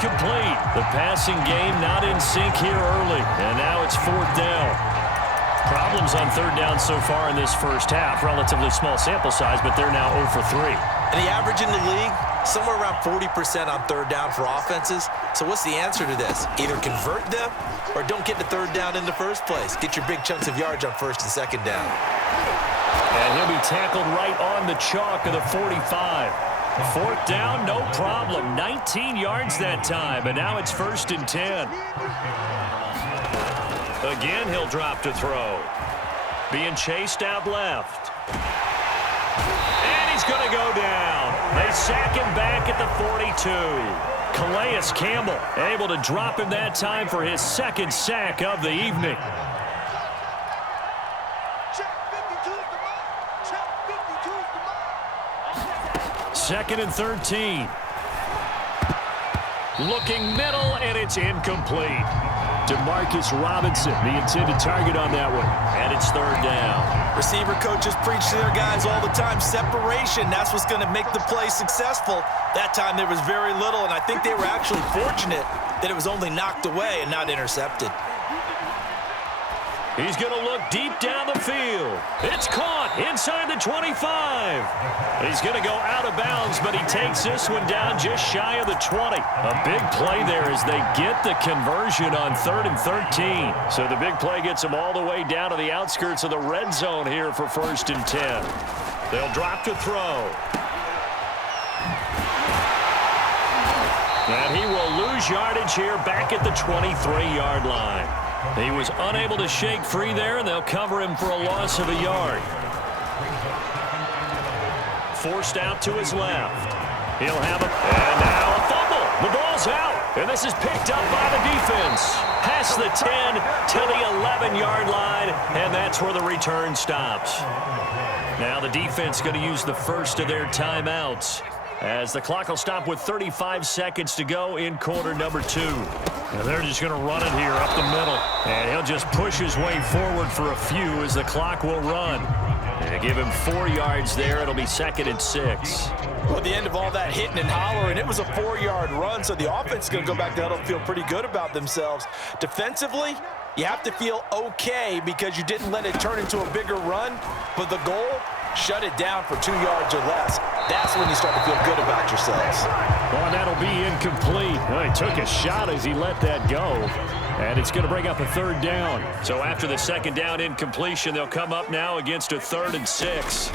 incomplete. The passing game not in sync here early, and now it's fourth down. Problems on third down so far in this first half. Relatively small sample size, but they're now 0 for 3. And the average in the league, somewhere around 40% on third down for offenses. So what's the answer to this? Either convert them or don't get the third down in the first place. Get your big chunks of yards on first and second down. And he'll be tackled right on the chalk of the 45. Fourth down, no problem. 19 yards that time, and now it's 1st and 10. Again, he'll drop to throw. Being chased out left. And he's going to go down. They sack him back at the 42. Calais Campbell able to drop him that time for his second sack of the evening. Second and 13. Looking middle, and it's incomplete. Demarcus Robinson, the intended target on that one. And it's third down. Receiver coaches preach to their guys all the time. Separation, that's what's going to make the play successful. That time there was very little, and I think they were actually fortunate that it was only knocked away and not intercepted. He's going to look deep down the field. It's caught inside the 25. He's going to go out of bounds, but he takes this one down just shy of the 20. A big play there as they get the conversion on 3rd and 13. So the big play gets them all the way down to the outskirts of the red zone here for 1st and 10. They'll drop to throw. And he will lose yardage here back at the 23-yard line. He was unable to shake free there, and they'll cover him for a loss of a yard. Forced out to his left. He'll have it. And now a fumble. The ball's out. And this is picked up by the defense. Past the 10 to the 11-yard line, and that's where the return stops. Now the defense going to use the first of their timeouts, as the clock will stop with 35 seconds to go in quarter number 2. And they're just going to run it here up the middle. And he'll just push his way forward for a few as the clock will run. And they give him 4 yards there. It'll be 2nd and 6. Well, at the end of all that hitting and hollering, it was a 4-yard run, so the offense is going to go back to huddle and feel pretty good about themselves. Defensively, you have to feel okay because you didn't let it turn into a bigger run, but the goal, shut it down for 2 yards or less. That's when you start to feel good about yourselves. Well, and that'll be incomplete. Well, he took a shot as he let that go. And it's going to bring up a 3rd down. So after the 2nd down incompletion, they'll come up now against a 3rd and 6.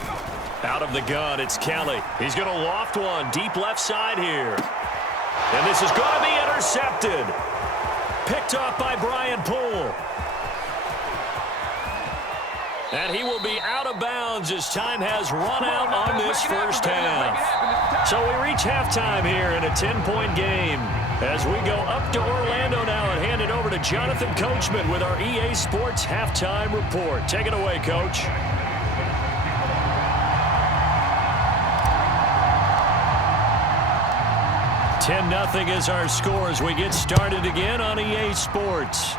Out of the gun, it's Kelly. He's going to loft one deep left side here. And this is going to be intercepted. Picked off by Brian Poole. And he will be out of bounds as time has run out on this first half. So we reach halftime here in a 10-point game as we go up to Orlando now and hand it over to Jonathan Coachman with our EA Sports Halftime Report. Take it away, Coach. $10-0 is our score as we get started again on EA Sports.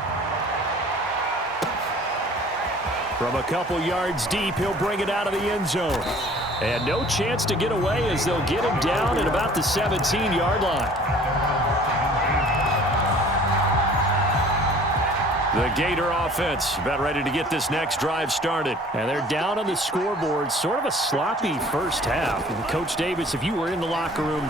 From a couple yards deep, he'll bring it out of the end zone. And no chance to get away as they'll get him down at about the 17-yard line. The Gator offense about ready to get this next drive started. And they're down on the scoreboard. Sort of a sloppy first half. And Coach Davis, if you were in the locker room,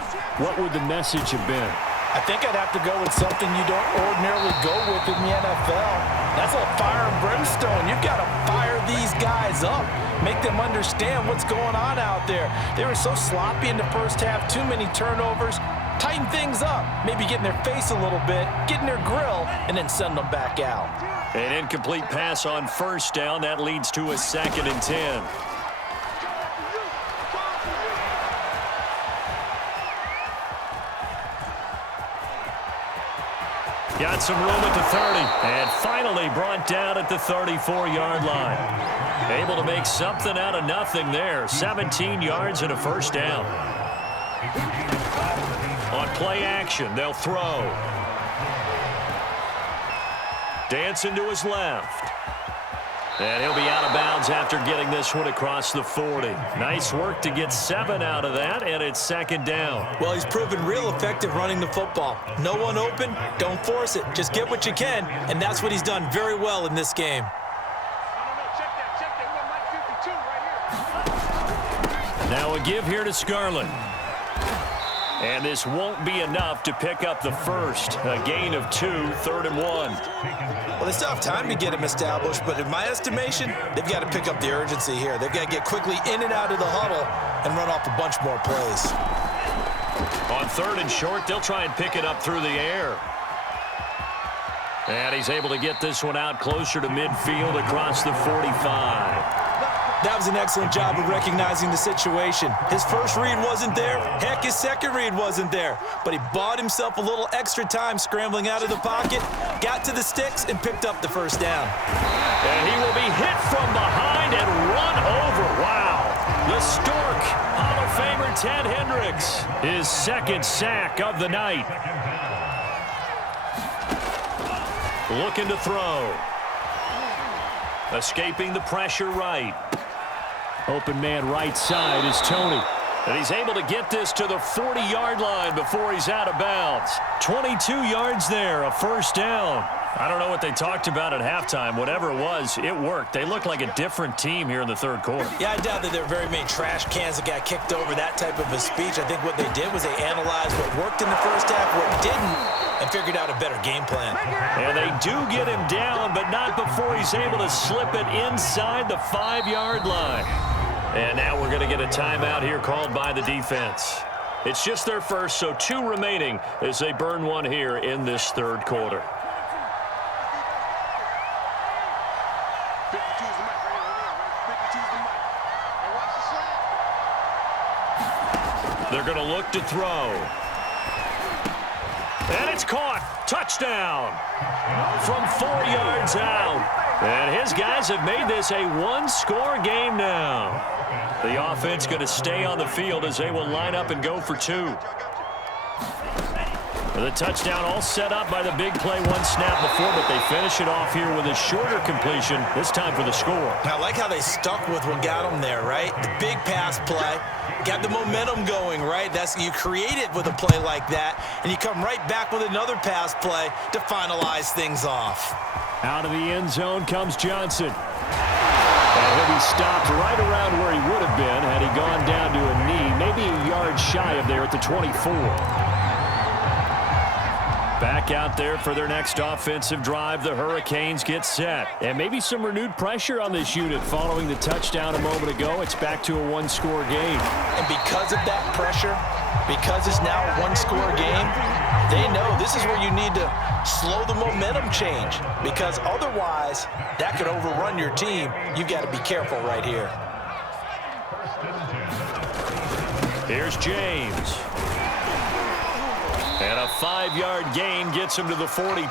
what would the message have been? I think I'd have to go with something you don't ordinarily go with in the NFL. That's a fire and brimstone. You've got to fire these guys up. Make them understand what's going on out there. They were so sloppy in the first half. Too many turnovers. Tighten things up. Maybe get in their face a little bit. Get in their grill. And then send them back out. An incomplete pass on 1st down. That leads to a 2nd and 10. Got some room at the 30, and finally brought down at the 34-yard line. Able to make something out of nothing there. 17 yards and a 1st down. On play action, they'll throw. Dancing to his left. And he'll be out of bounds after getting this one across the 40. Nice work to get 7 out of that, and it's second down. Well, he's proven real effective running the football. No one open, don't force it. Just get what you can, and that's what he's done very well in this game. Now a give here to Scarlett. And this won't be enough to pick up the first. A gain of 2, 3rd and 1. Well, they still have time to get him established, but in my estimation, they've got to pick up the urgency here. They've got to get quickly in and out of the huddle and run off a bunch more plays. On 3rd and short, they'll try and pick it up through the air. And he's able to get this one out closer to midfield across the 45. That was an excellent job of recognizing the situation. His first read wasn't there. Heck, his second read wasn't there. But he bought himself a little extra time scrambling out of the pocket, got to the sticks, and picked up the first down. And he will be hit from behind and run over. Wow. The Stork, Hall of Famer Ted Hendricks, his second sack of the night. Looking to throw. Escaping the pressure right. Open man right side is Tony. And he's able to get this to the 40-yard line before he's out of bounds. 22 yards there, a first down. I don't know what they talked about at halftime. Whatever it was, it worked. They look like a different team here in the third quarter. Yeah, I doubt that there were very many trash cans that got kicked over, that type of a speech. I think what they did was they analyzed what worked in the first half, what didn't, and figured out a better game plan. And they do get him down, but not before he's able to slip it inside the 5-yard line. And now we're going to get a timeout here called by the defense. It's just their first, so 2 remaining as they burn one here in this third quarter. They're going to look to throw. And it's caught. Touchdown. From 4 yards out. And his guys have made this a one-score game now. The offense going to stay on the field as they will line up and go for 2. The touchdown all set up by the big play one snap before, but they finish it off here with a shorter completion, this time for the score. I like how they stuck with what got them there, right? The big pass play, got the momentum going, right? You create it with a play like that, and you come right back with another pass play to finalize things off. Out of the end zone comes Johnson. And he'll be stopped right around where he would have been had he gone down to a knee, maybe a yard shy of there at the 24. Back out there for their next offensive drive. The Hurricanes get set. And maybe some renewed pressure on this unit following the touchdown a moment ago. It's back to a one-score game. And because of that pressure, because it's now a one-score game, they know this is where you need to slow the momentum change. Because otherwise, that could overrun your team. You've got to be careful right here. Here's James. And a 5-yard gain gets him to the 42.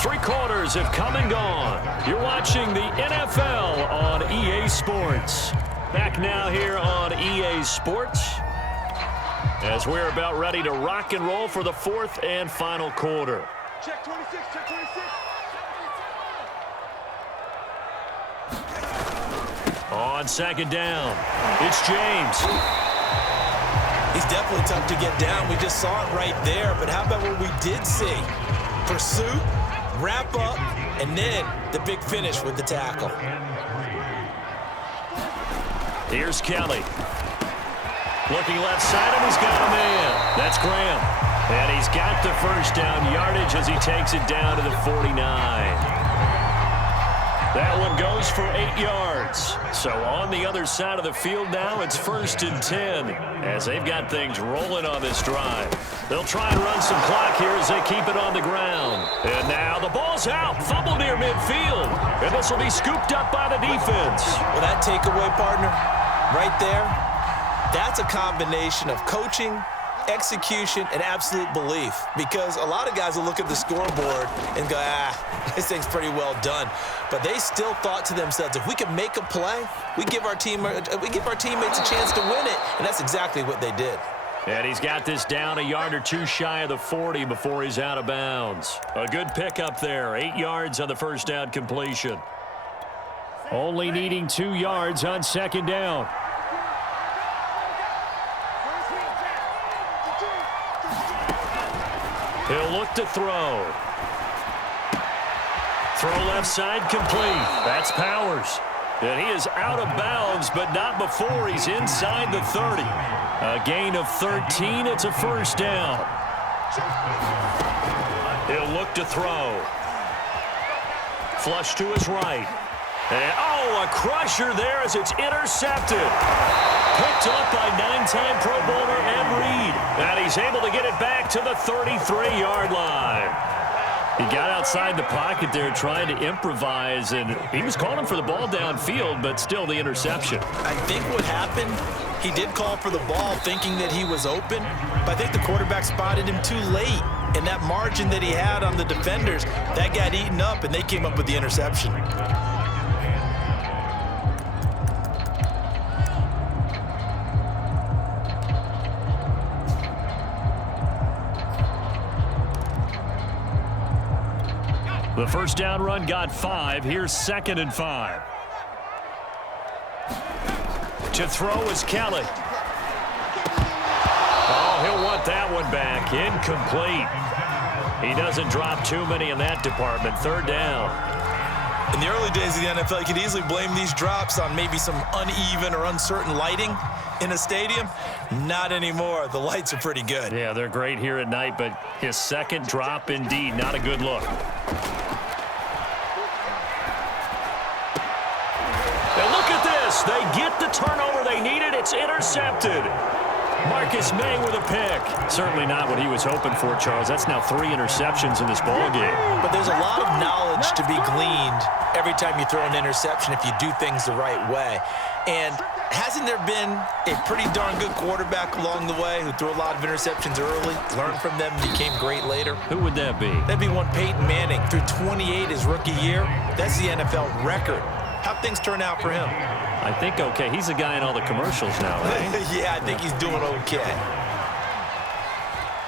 Three quarters have come and gone. You're watching the NFL on EA Sports. Back now here on EA Sports as we're about ready to rock and roll for the fourth and final quarter. Check 26, check 26. On second down, it's James. He's definitely tough to get down. We just saw it right there. But how about what we did see? Pursuit, wrap up, and then the big finish with the tackle. Here's Kelly. Looking left side, and he's got a man. That's Graham. And he's got the first down yardage as he takes it down to the 49. That one goes for 8 yards. So on the other side of the field now, it's 1st and 10 as they've got things rolling on this drive. They'll try and run some clock here as they keep it on the ground. And now the ball's out. Fumble near midfield. And this will be scooped up by the defense. Well, that takeaway, partner, right there, that's a combination of coaching, execution, and absolute belief. Because a lot of guys will look at the scoreboard and go, this thing's pretty well done. But they still thought to themselves, if we can make a play, we give our teammates a chance to win it. And that's exactly what they did. And he's got this down a yard or two shy of the 40 before he's out of bounds. A good pickup there. 8 yards on the first down completion. Only needing 2 yards on second down. He'll look to throw. Throw left side complete. That's Powers. And he is out of bounds, but not before he's inside the 30. A gain of 13. It's a first down. He'll look to throw. Flush to his right. And, oh, a crusher there as it's intercepted. Picked up by 9-time Pro Bowler Ed Reed. And he's able to get it back to the 33-yard line. He got outside the pocket there trying to improvise, and he was calling for the ball downfield, but still the interception. I think what happened, he did call for the ball thinking that he was open, but I think the quarterback spotted him too late. And that margin that he had on the defenders, that got eaten up, and they came up with the interception. The first down run got 5. Here's 2nd and 5. To throw is Kelly. Oh, he'll want that one back. Incomplete. He doesn't drop too many in that department. 3rd down. In the early days of the NFL, you could easily blame these drops on maybe some uneven or uncertain lighting in a stadium. Not anymore. The lights are pretty good. Yeah, they're great here at night, but his second drop, indeed, not a good look. And look at this. They get the turnover they needed. It's intercepted. Marcus May with a pick. Certainly not what he was hoping for, Charles. That's now 3 interceptions in this ballgame. But there's a lot of knowledge to be gleaned every time you throw an interception if you do things the right way. And hasn't there been a pretty darn good quarterback along the way who threw a lot of interceptions early, learned from them, and became great later? Who would that be? That'd be one Peyton Manning. Threw 28 his rookie year. That's the NFL record. How'd things turn out for him? I think okay. He's a guy in all the commercials now, right? Yeah, I think he's doing okay.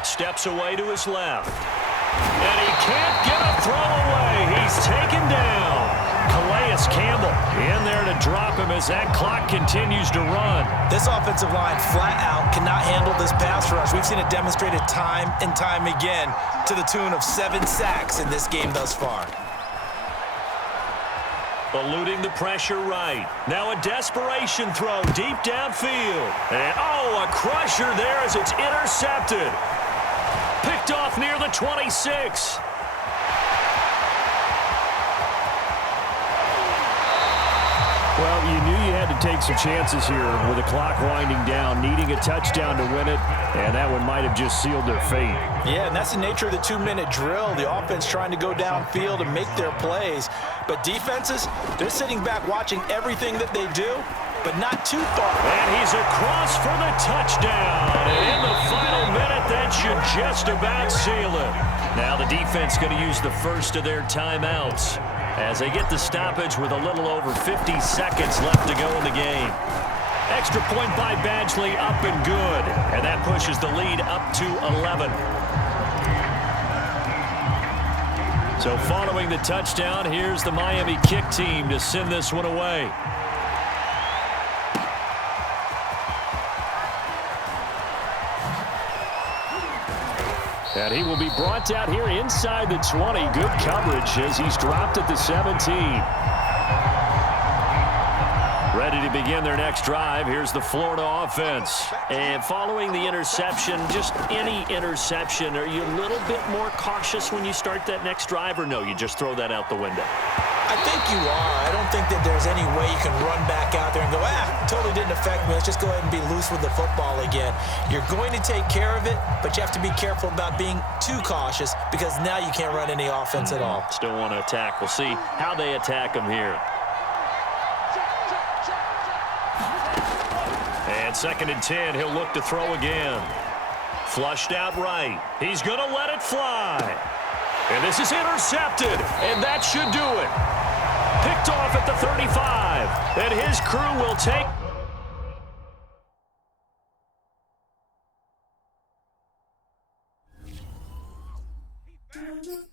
Steps away to his left. And he can't get a throw away. He's taken down. Calais Campbell in there to drop him as that clock continues to run. This offensive line flat out cannot handle this pass rush. We've seen it demonstrated time and time again to the tune of 7 sacks in this game thus far. Eluding the pressure right. Now a desperation throw deep downfield. And oh, a crusher there as it's intercepted. Picked off near the 26. Well, you knew you had to take some chances here with the clock winding down, needing a touchdown to win it, and that one might have just sealed their fate. Yeah, and that's the nature of the 2-minute drill. The offense trying to go downfield and make their plays. But defenses, they're sitting back watching everything that they do, but not too far. And he's across for the touchdown. And in the final minute, that should just about seal it. Now the defense going to use the first of their timeouts as they get the stoppage with a little over 50 seconds left to go in the game. Extra point by Badgley, up and good. And that pushes the lead up to 11. So following the touchdown, here's the Miami kick team to send this one away. And he will be brought out here inside the 20. Good coverage as he's dropped at the 17. Ready to begin their next drive. Here's the Florida offense. And following the interception, just any interception, are you a little bit more cautious when you start that next drive, or no, you just throw that out the window? I think you are. I don't think that there's any way you can run back out there and go, totally didn't affect me. Let's just go ahead and be loose with the football again. You're going to take care of it, but you have to be careful about being too cautious because now you can't run any offense at all. Still want to attack. We'll see how they attack him here. And 2nd and 10, he'll look to throw again. Flushed out right. He's going to let it fly. And this is intercepted, and that should do it. Picked off at the 35, and his crew will take Bye.